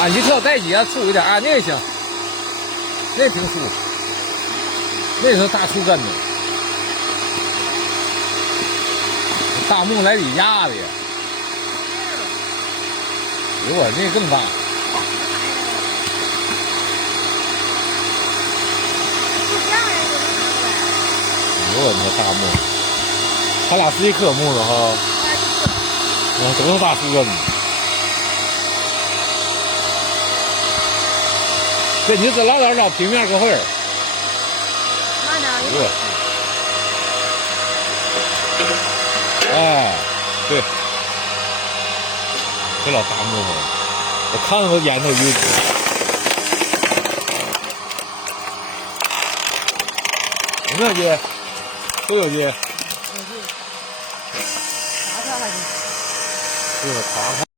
啊，你特带起啊，粗一点啊，那个行，那挺粗，那是大粗根子，大木来里压的呀。哎呦我那更大。哎呦我那大木，他俩是一棵木头哈。都是大粗根子。对，你只老点找平面搁会儿。哎，对，这老大木头，我看着我眼都晕。有没有鸡？都有鸡。这个爬爬。